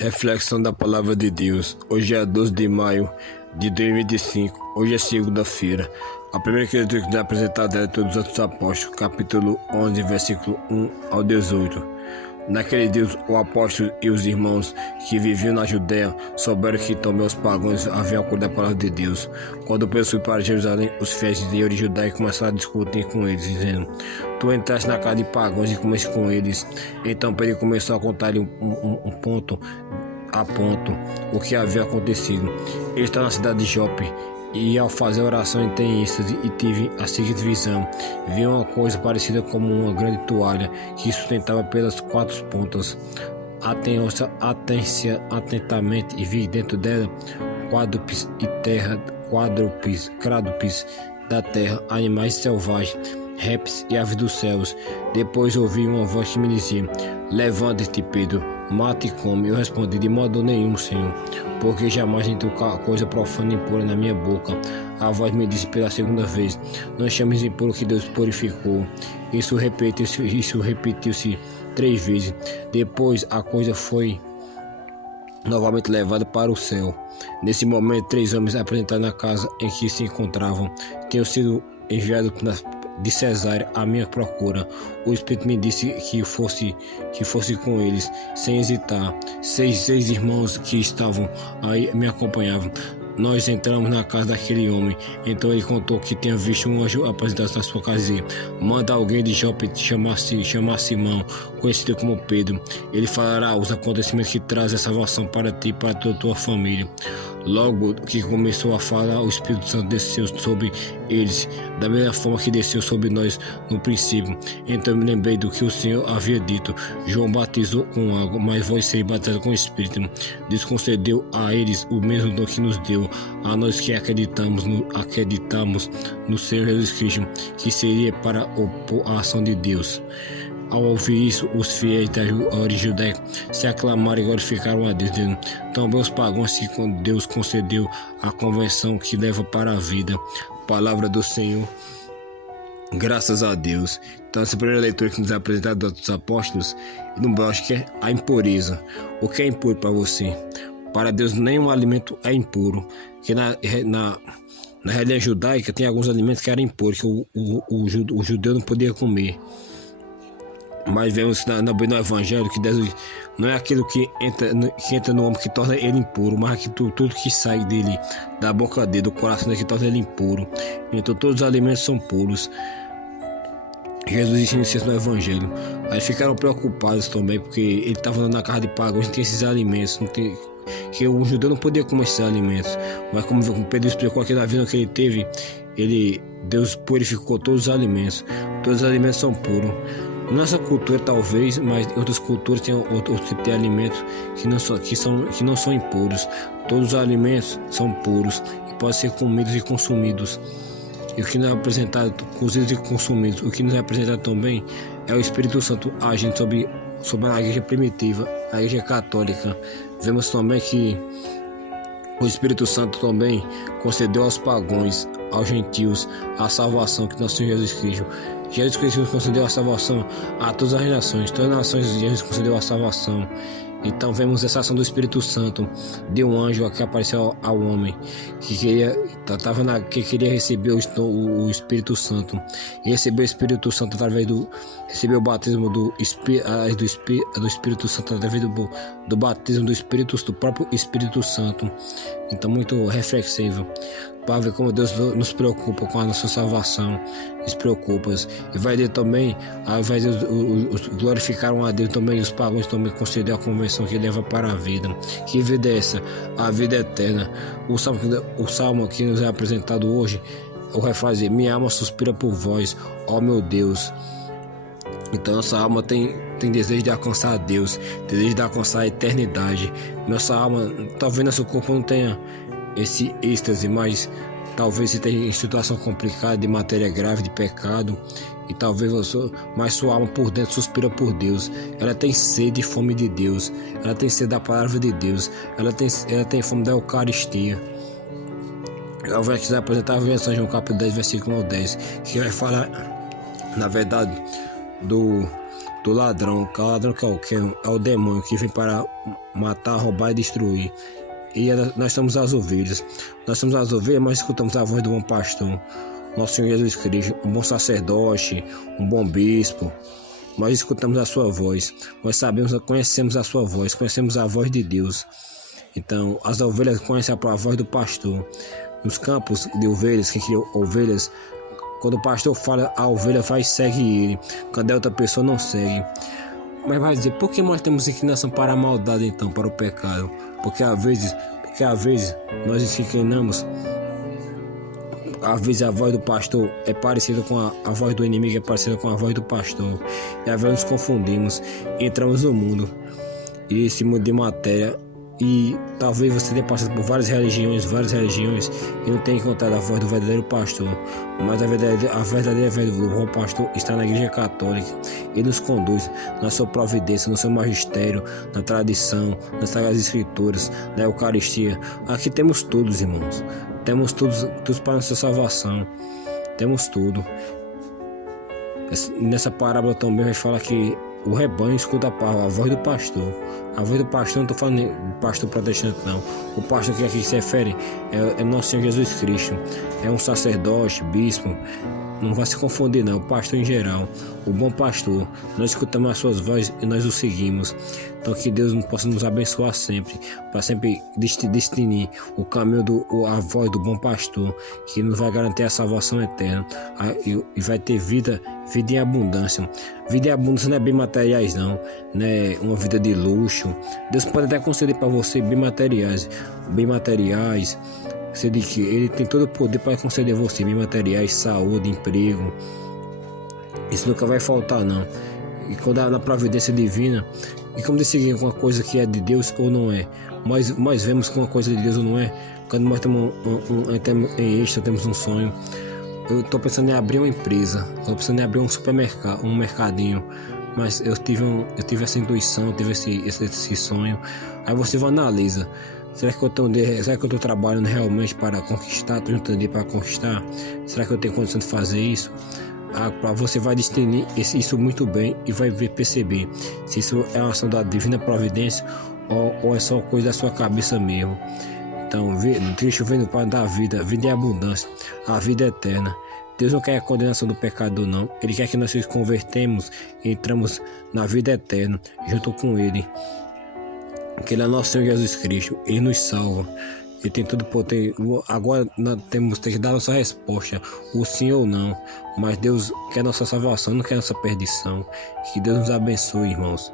Reflexão da Palavra de Deus. Hoje é 12 de maio de 2025. Hoje é segunda-feira. A primeira que eu tenho que apresentar é todos os Atos Apóstolos, capítulo 11, versículo 1 ao 18. Naquele dia, o apóstolo e os irmãos que viviam na Judéia souberam que também os pagãos haviam acolhido a palavra de Deus. Quando Pedro foi para Jerusalém, os fiéis de origem judaica começaram a discutir com eles, dizendo: Tu entraste na casa de pagãos e comeste com eles. Então Pedro começou a contar-lhe ponto a ponto o que havia acontecido. Ele está na cidade de Jope, e ao fazer oração entrei em êxtase e tive a seguinte visão. Vi uma coisa parecida como uma grande toalha que sustentava pelas quatro pontas. Atenhou-se atentamente e vi dentro dela quádrupes e terra, quádrupes da terra, animais selvagens, répteis e aves dos céus. Depois ouvi uma voz que me dizia: Levanta-te, Pedro, mata e come. Eu respondi: De modo nenhum, Senhor, porque jamais entrou coisa profana e impura na minha boca. A voz me disse pela segunda vez: Não chames impuro que Deus purificou. Isso repetiu-se 3 vezes. Depois a coisa foi novamente levada para o céu. Nesse momento, 3 homens apresentados na casa em que se encontravam tinham sido enviados de Cesárea à minha procura. O Espírito me disse que fosse com eles, sem hesitar. Seis irmãos que estavam aí me acompanhavam. Nós entramos na casa daquele homem. Então ele contou que tinha visto um anjo apresentar-se na sua casa e manda alguém de Jope chamar Simão, conhecido como Pedro. Ele falará os acontecimentos que trazem a salvação para ti e para toda a tua família. Logo que começou a falar, o Espírito Santo desceu sobre eles, da mesma forma que desceu sobre nós no princípio. Então me lembrei do que o Senhor havia dito: João batizou com água, mas vós sereis batizados com o Espírito. Deus concedeu a eles o mesmo dom que nos deu a nós que acreditamos no Senhor Jesus Cristo, que seria para opor a ação de Deus. Ao ouvir isso, os fiéis da origem judaica se aclamaram e glorificaram a Deus, dizendo: Também os pagãos que Deus concedeu a conversão que leva para a vida. Palavra do Senhor. Graças a Deus. Então, essa primeira leitura que nos é apresentada dos apóstolos, eu acho que é a impureza. O que é impuro para você? Para Deus, nenhum alimento é impuro. Porque na religião judaica tem alguns alimentos que eram impuros, que o judeu não podia comer. Mas vemos no Evangelho que Deus não é aquilo que entra no homem que torna ele impuro, mas tudo que sai dele, da boca dele, do coração dele, que torna ele impuro. Então todos os alimentos são puros. Jesus ensina isso no Evangelho. Aí ficaram preocupados também, porque ele estava na casa de pagãos, não tem esses alimentos, que o judeu não podia comer esses alimentos. Mas como Pedro explicou aqui na vida que ele teve, Deus purificou todos os alimentos. Todos os alimentos são puros. Nossa cultura talvez, mas outras culturas têm outro tipo de alimentos que não são impuros. Todos os alimentos são puros e podem ser comidos e consumidos. E o que nos é apresentado, cozidos e consumidos, o que nos é apresentado também é o Espírito Santo agindo sobre a igreja primitiva, a igreja católica. Vemos também que o Espírito Santo também concedeu aos pagãos, aos gentios, a salvação que nosso Senhor Jesus Cristo. Jesus Cristo concedeu a salvação a todas as nações. Todas as nações Jesus concedeu a salvação. Então vemos essa ação do Espírito Santo de um anjo que apareceu ao homem que queria receber o Espírito Santo, e recebeu o Espírito Santo através recebeu o batismo do Espírito Santo através do batismo do próprio Espírito Santo. Então muito reflexivo para ver como Deus nos preocupa com a nossa salvação, nos preocupa. E vai ter também, ao invés de glorificaram a Deus, também os pagãos também concederam a convenção que leva para a vida. Que vida é essa? A vida eterna. O salmo que nos é apresentado hoje, o refrão diz: Minha alma suspira por vós, ó meu Deus. Então nossa alma tem desejo de alcançar a Deus, desejo de alcançar a eternidade. Nossa alma, talvez nosso corpo não tenha esse êxtase, mas talvez você esteja em situação complicada, de matéria grave, de pecado, e talvez mas sua alma por dentro suspira por Deus. Ela tem sede e fome de Deus, ela tem sede da palavra de Deus, ela tem fome da Eucaristia. Eu vou apresentar a São João capítulo 10, versículo 10, que vai falar, na verdade, do ladrão, que é o ladrão que é o quê? É o demônio que vem para matar, roubar e destruir. E nós somos as ovelhas. Nós somos as ovelhas, mas escutamos a voz do bom pastor, nosso Senhor Jesus Cristo, um bom sacerdote, um bom bispo. Nós escutamos a sua voz. Nós sabemos, conhecemos a sua voz, conhecemos a voz de Deus. Então, as ovelhas conhecem a voz do pastor. Nos campos de ovelhas, quem cria ovelhas, quando o pastor fala, a ovelha vai e segue ele. Quando é outra pessoa, não segue. Mas vai dizer, por que nós temos inclinação para a maldade então, para o pecado? Porque às vezes nós nos inclinamos. Às vezes a voz do pastor é parecida com a voz do inimigo, é parecida com a voz do pastor. E às vezes nos confundimos, entramos no mundo. E esse mundo de matéria. E talvez você tenha passado por várias religiões e não tenha encontrado a voz do verdadeiro pastor. Mas a verdadeira voz do bom pastor está na Igreja Católica. Ele nos conduz na sua providência, no seu magistério, na tradição, nas Sagradas Escrituras, na Eucaristia. Aqui temos tudo, irmãos. Temos tudo para a nossa salvação. Temos tudo. Nessa parábola também vai falar que o rebanho escuta a voz do pastor. A voz do pastor, não estou falando do pastor protestante, não. O pastor que aqui se refere é nosso Senhor Jesus Cristo. É um sacerdote, bispo. Não vai se confundir, não. O pastor em geral. O bom pastor. Nós escutamos as suas vozes e nós o seguimos. Então que Deus possa nos abençoar sempre. Para sempre distinguir o caminho, a voz do bom pastor. Que nos vai garantir a salvação eterna. E vai ter vida em abundância. Vida em abundância não é bem materiais, não é uma vida de luxo. Deus pode até conceder para você bem materiais. Você diz que Ele tem todo o poder para conceder a você bem materiais, saúde, emprego. Isso nunca vai faltar, não. E quando na providência divina, e como decidir uma coisa que é de Deus ou não é, mas vemos que uma coisa de Deus ou não é, quando nós temos temos um sonho. Eu estou pensando em abrir uma empresa, estou pensando em abrir um supermercado, um mercadinho, mas eu tive essa intuição, eu tive esse sonho. Aí você vai analisa, será que eu estou trabalhando realmente para conquistar, estou juntando dinheiro para conquistar? Será que eu tenho condição de fazer isso? Você vai distinguir isso muito bem e vai perceber se isso é uma ação da divina providência ou é só coisa da sua cabeça mesmo. Então, Cristo vem para dar vida em abundância, a vida eterna. Deus não quer a condenação do pecador, não. Ele quer que nós nos convertemos e entramos na vida eterna junto com Ele. Que Ele é nosso Senhor Jesus Cristo. Ele nos salva. Ele tem todo o poder. Agora nós temos que dar nossa resposta, o sim ou não. Mas Deus quer nossa salvação, não quer nossa perdição. Que Deus nos abençoe, irmãos.